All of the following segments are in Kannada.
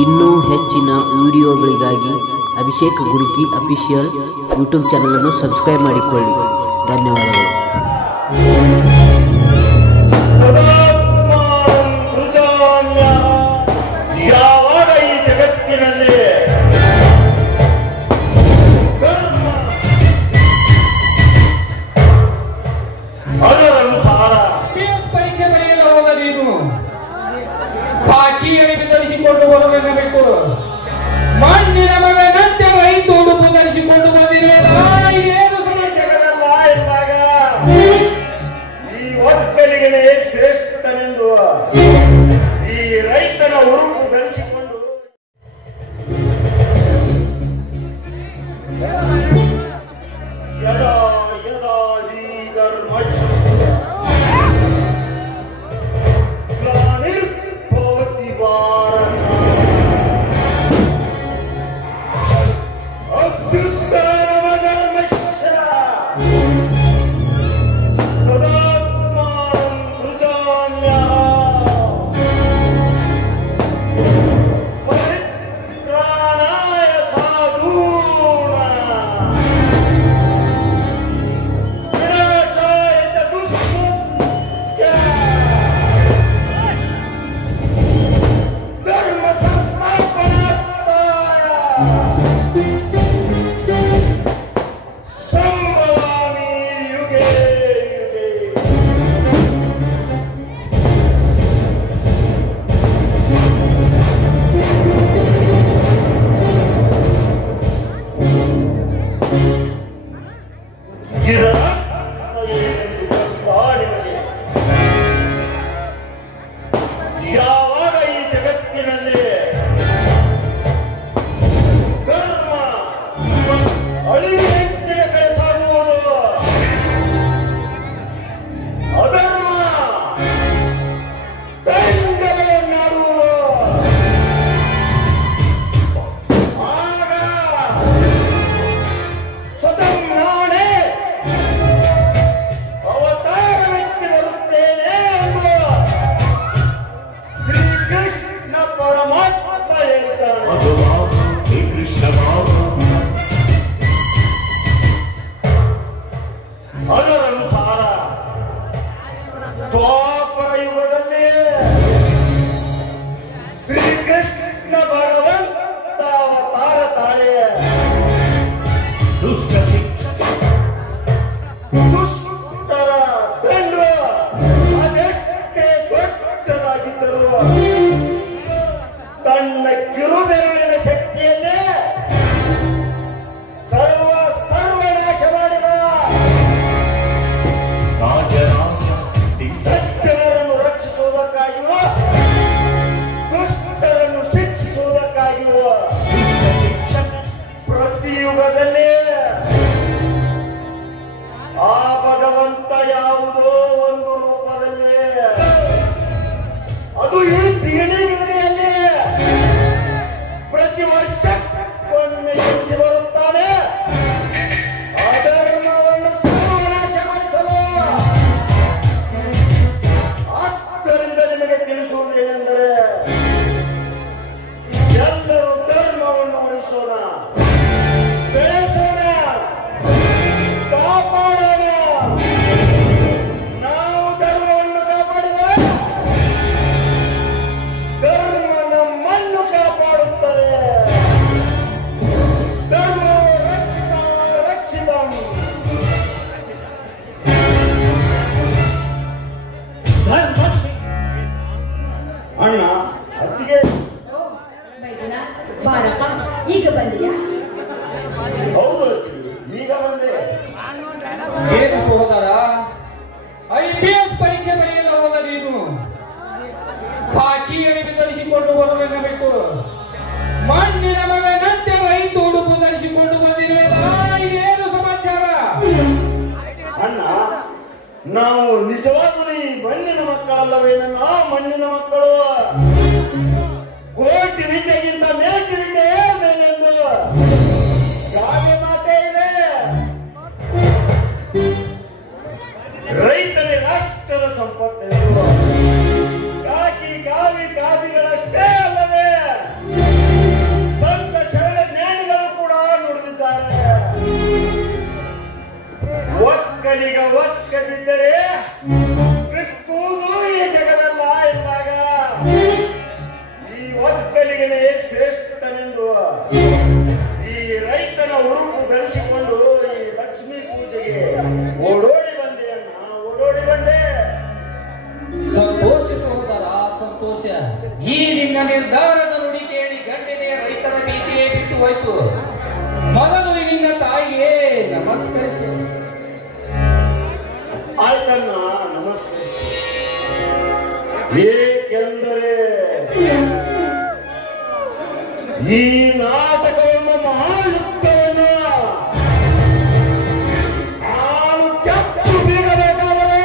ಇನ್ನೂ ಹೆಚ್ಚಿನ ವಿಡಿಯೋಗಳಿಗಾಗಿ ಅಭಿಷೇಕ್ ಗುರುಕಿ ಅಫಿಷಿಯಲ್ ಯೂಟ್ಯೂಬ್ ಚಾನಲನ್ನು ಸಬ್ಸ್ಕ್ರೈಬ್ ಮಾಡಿಕೊಳ್ಳಿ. ಧನ್ಯವಾದಗಳು. ಧರಿಸಿಕೊಂಡು ಬರಬೇಕು. ಮಣ್ಣಿನ ಮಗನಂತೆ ರೈತ ಉಡುಪು ಧರಿಸಿಕೊಂಡು ಬಂದಿರುವುದಲ್ಲ, ಏನು ಸಮಾಚಾರವಲ್ಲ ಎಂದಾಗ ಈ ಒಕ್ಕಲಿಗನೇ ಶ್ರೇಷ್ಠನೆಂದು ಈ ರೈತನ ಉಡುಪು ಧರಿಸಿಕೊಂಡು ಯದಾ ಯದಾ ಈ ಧರ್ಮ ಈಗ ಬಂದಿಯಾ? ಹೌದು, ಈಗ ಬಂದೆ. ಏನು ಸಹೋದರ, IPS ಪರೀಕ್ಷೆ ಬರೆಯಲು ಹೋದ ನೀನು ಖಾಕಿಯನ್ನು ಧರಿಸಿಕೊಂಡು ಬರಬೇಕು. ಮಣ್ಣಿನ ಮಗನಂತೆ ರೈತ ಉಡುಪು ಧರಿಸಿಕೊಂಡು ಬಂದಿರುವುದಲ್ಲ, ಏನು ಸಮಾಚಾರ? ಅಣ್ಣ, ನಾವು ನಿಜವಾಗಲೂ ಈ ಮಣ್ಣಿನ ಮಕ್ಕಳಲ್ಲವೇನ? ಮಣ್ಣಿನ ಮಕ್ಕಳು ಕೋಟಿ ವಿದ್ಯೆಗಿಂತ ಮೇಟಿ ವಿದ್ಯೆ ಮೇಲೆಂದು ಗಾದೆ ಮಾತೇ ಇದೆ. ರೈತನೇ ರಾಷ್ಟ್ರದ ಸಂಪತ್ತು. ಕಾಕಿ ಕಾವಿ ಕಾವಿಗಳಷ್ಟೇ ಅಲ್ಲದೆ ನಿನ್ನ ನಿರ್ಧಾರದ ನುಡಿ ಕೇಳಿ ಗಂಡಿನೇ ರೈತರ ಭೀತಿಯೇ ಬಿಟ್ಟು ಹೋಯ್ತು. ಮೊದಲು ನಿನ್ನ ತಾಯಿಗೆ ನಮಸ್ಕರಿಸು. ಆಯ್ತಣ್ಣ, ನಮಸ್ಕರಿಸಿ. ಏಕೆಂದರೆ ಈ ನಾಟಕವನ್ನು ಮಾಡುತ್ತೇನೆ. ನಾನು ಕೆತ್ತು ಬೀಳಬೇಕಾದರೆ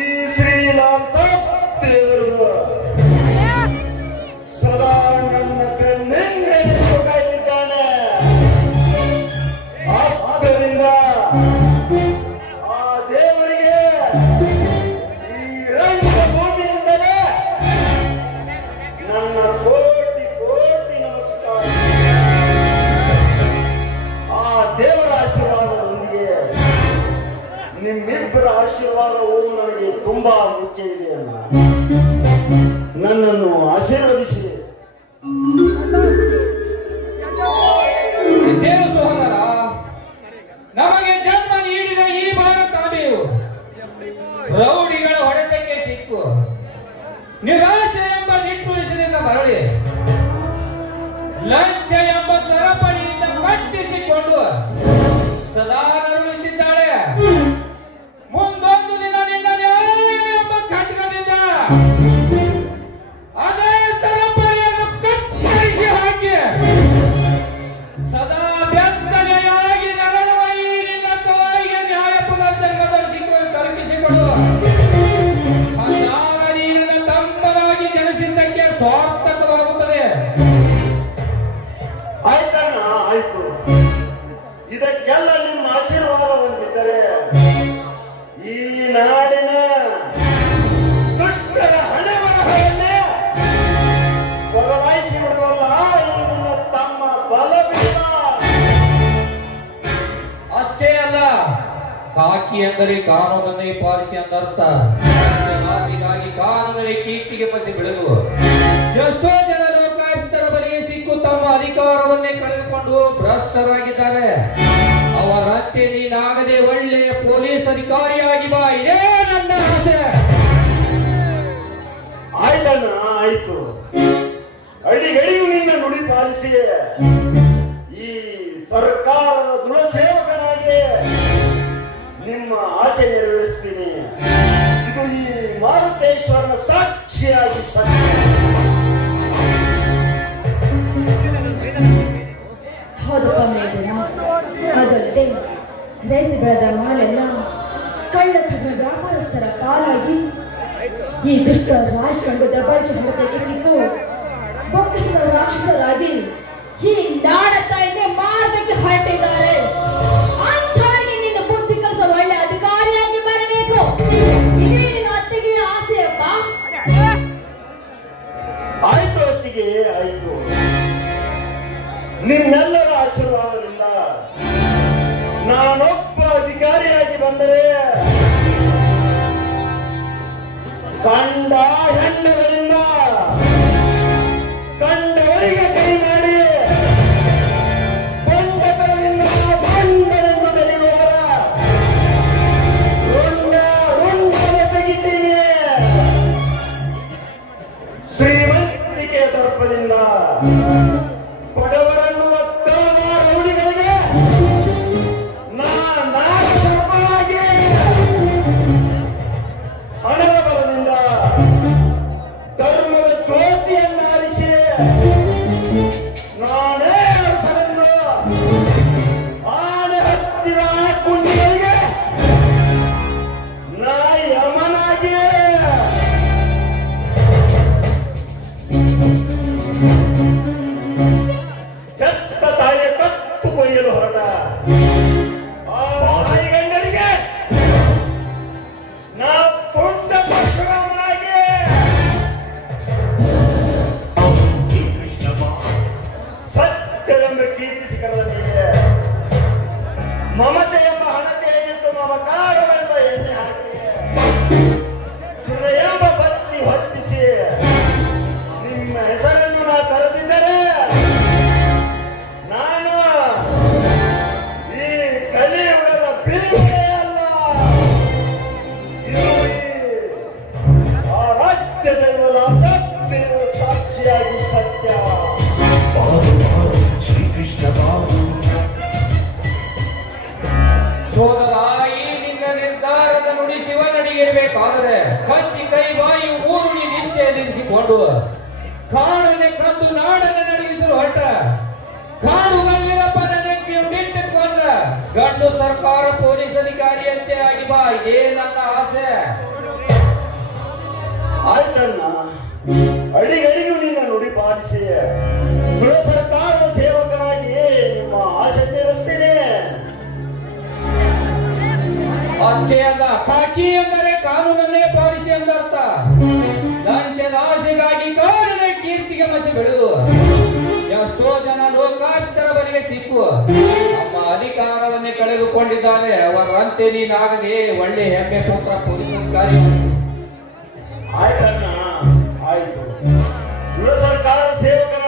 ಈ ಶ್ರೀಲಾಲ್ ಸತ್ಯವರು ಸದಾ ನನ್ನ ಬೆನ್ನಿಂದ ಕೈಲಿದ್ದಾನೆ. ಆದ್ದರಿಂದ ಆ ದೇವರಿಗೆ ಈ ರಂಗಭೂಮಿಯಿಂದಲೇ ನನ್ನ ಕೋಟಿ ಕೋಟಿ ನಮಸ್ಕಾರ. ಆ ದೇವರ ಆಶೀರ್ವಾದದೊಂದಿಗೆ ನಿಮ್ಮಿಬ್ಬರ ಆಶೀರ್ವಾದವು ನನಗೆ ತುಂಬಾ ಮುಖ್ಯ ಇದೆ ಅಲ್ಲ. ನನ್ನನ್ನು ಆಶೀರ್ವದಿಸಿ. ದೇವ ಸೋದರ, ನಮಗೆ ಜನ್ಮ ನೀಡಿದ ಈ ಭಾರತಾಂಬೆಯು ರೌಡಿಗಳ ಹೊಡೆತಕ್ಕೆ ಸಿಕ್ಕು ನಿರಾಶೆ ಎಂಬ ನಿಟ್ಟುರಿಸಿನಿಂದ ಮರಳಿ ಲಂಚ ಎಂಬ ಸರಪಳಿಯಿಂದ ಕಟ್ಟಿಸಿಕೊಂಡು ಸದಾ ನರಳುತ್ತಿದ್ದಾಳೆ. ಮುಂದೊಂದು ದಿನ ನಿನ್ನ ನ್ಯಾಯ ಎಂಬ ಖಡ್ಗದಿಂದ ಅದೇ ಸರಪಳಿಯನ್ನು ಕತ್ತರಿಸಿ ಹಾಕಿ ಸದಾ ಬೆತ್ತಲೆಯಾಗಿ ನರಳುವ ಈ ನಿನ್ನ ತಾಯಿಗೆ ನ್ಯಾಯ ಪುನರ್ಜನ್ಮದ ಸಿಕ್ಕನ್ನು ತಲುಪಿಸಿಕೊಡು. ಅಂದಾಗ ನೀನನ್ನ ತಮ್ಮನಾಗಿ ಜನಿಸಿದ್ದಕ್ಕೆ ಸಾರ್ಥಕವಾಗುತ್ತದೆ. ಆಯ್ತಣ್ಣ, ಆಯ್ತು. ಇದಕ್ಕೆಲ್ಲ ನಿಮ್ಮ ಆಶೀರ್ವಾದ ಹೊಂದಿದ್ದರೆ ಈ ನಾಡಿನ ದುಷ್ಟರ ಹಣೆ ಬರಹವನ್ನೇ ಬದಲಾಯಿಸಿ ಬಿಡುವಲ್ಲ ಈ ನಿನ್ನ ತಮ್ಮ ಬಲವಿಲ್ಲ. ಅಷ್ಟೇ ಅಲ್ಲ, ಕಾಕಿ ಅಂದರೆ ಕಾನೂನನ್ನೇ ಪಾಲಿಸಿ ಎಂದರ್ಥ. ಹೀಗಾಗಿ ಕಾನೂನಿನ ಕೀರ್ತಿಗೆ ಪಸಿ ಬಿಡಲು ಎಷ್ಟೋ ಜನ ಲೋಕಾಯುಕ್ತರ ಬಳಿಗೆ ಸಿಕ್ಕು ತಮ್ಮ ಅಧಿಕಾರವನ್ನೇ ಕಳೆದುಕೊಂಡು ಭ್ರಷ್ಟರಾಗಿದ್ದಾರೆ. ಅವರಂತೆ ನೀನಾಗದೆ ಒಳ್ಳೆಯ ಪೊಲೀಸ್ ಅಧಿಕಾರಿಯಾಗಿ ಬಾ, ಇದೇ ನನ್ನ ಆಸೆ. ಆಯ್ತಣ್ಣ, ಆಯ್ತು. ಅಡಿಗಡಿಗೂ ನಿನ್ನ ನುಡಿ ಪಾಲಿಸಿ ಈ ಸರ್ಕಾರದ ದೃಢ ಸೇವಕನಾಗಿ ನಿಮ್ಮ ಆಸೆ ನೆರವೇರಿಸ್ತೀನಿ. ಇದು ಈ ಮಾರುತೇಶ್ವರನ ಸಾಕ್ಷಿಯಾಗಿ ಸತ್ಯ. ಹೌದಪ್ಪ ಮೇಡಮ್. ಅದಲ್ಲದೆ ರೈತ ಬೆಳೆದ ಮಾಲೆಲ್ಲ ಕಳ್ಳ ವ್ಯಾಪಾರಸ್ಥರ ಪಾಲಾಗಿ ಈ ದುಷ್ಟ ರಾಜಕಾರಣದ ಬಳಕೆ ಹೊರತಕ್ಕೆ ಸಿಕ್ಕು ಬೊಕ್ಕಸದ ರಾಕ್ಷಸರಾಗಿ ಈ ನಾಡ ತಾಯಿಗೆ ಮಾರ್ಗಕ್ಕೆ ಹೊರಟಿದ್ದಾರೆ. ಅಂಥವರಿಗೆ ನಿನ್ನ ಬುದ್ಧಿ ಕೆಲಸ ಒಳ್ಳೆ ಅಧಿಕಾರಿಯಾಗಿ ಬರಬೇಕು. ಇದೇ ನಿನ್ನ ಅತ್ತಿಗೆ ಆಸೆಯಪ್ಪ. ಆಯ್ತು ಅತ್ತಿಗೆ, ಆಯ್ತು. ನಿಮ್ಮೆಲ್ಲರ ಆಶೀರ್ವಾದದಿಂದ ನಾನೊಬ್ಬ ಅಧಿಕಾರಿಯಾಗಿ ಬಂದರೆ ಕಂಡ ಹೆಣ್ಣುಗಳಿಂದ ಕಂಡವರಿಗೆ ಕೈ ಮಾಡಿ ಬಂಡತನದಿಂದ ಬಂಡನೆಂದು ಬೆಳೆಯುವವರ ರುಂಡ ತೆಗಿತೀನಿ. ಶ್ರೀಮಂತಿಕೆ ದರ್ಪದಿಂದ ಬಡವರನ್ನು ಒತ್ತಾದ ರೌಡಿಗಳಿಗೆ ನಾಶವಾಗಿ ಹಣದ ಬಲದಿಂದ ಧರ್ಮದ ಜ್ಯೋತಿಯನ್ನು ಆರಿಸಿ ನಾನೇ ಅರಸನೆಂದು ಆನೆ ಹತ್ತಿದ ಕುಂಡಿಗಳಿಗೆ ನಾ ಯಮನಾಗಿ ಎನಿಸಿಕೊಂಡು ಕಾಡನ್ನೇ ಕದ್ದು ನಾಡನ್ನು ನಡೆಸಲು ಹೊರಟ ಕಾಡುಗಲ್ಲಿನ ಪರನೆಕ್ಕೆ ಬಿಟ್ಟುಕೊಂಡ ಗಂಡು ಸರ್ಕಾರ ಪೊಲೀಸ್ ಅಧಿಕಾರಿಯಂತೆ ಆಗಿ ಬಾ, ಇದೇ ನನ್ನ ಆಸೆ. ಆಯ್ತಣ್ಣ, ಅಡಿಗಡಿಗೂ ನಿನ್ನ ನುಡಿ ಪಾಲಿಸಿ ಗೃಹ ಸರ್ಕಾರದ ಸೇವಕನಾಗಿ ನಿಮ್ಮ ಆಸೆ ತೀರಿಸ್ತೇನೆ. ಅಷ್ಟೇ ಅಲ್ಲ, ಕಾಕಿ ಎಂದರೆ ಕಾನೂನನ್ನೇ ಪಾಲಿಸಿ ಎಂದರ್ಥ. ಲಂಚದ ಆಸೆಗಾಗಿ ಕಾನೂನ ಕೀರ್ತಿಗೆ ಮಸಿ ಬೆಳೆದು ಎಷ್ಟೋ ಜನ ಲೋಕಾಯುಕ್ತರ ಬಳಿಗೆ ಸಿಕ್ಕು ನಮ್ಮ ಅಧಿಕಾರವನ್ನೇ ಕಳೆದುಕೊಂಡಿದ್ದಾರೆ. ಅವರಂತೆ ನೀನಾಗದೆ ಒಳ್ಳೆ ಹೆಮ್ಮೆ ಪತ್ರ ಪೊಲೀಸ್ ಅಧಿಕಾರಿ. ಆಯ್ತಣ್ಣ, ಆಯ್ತು. ಗೃಹ ಸರ್ಕಾರದ ಸೇವಕರ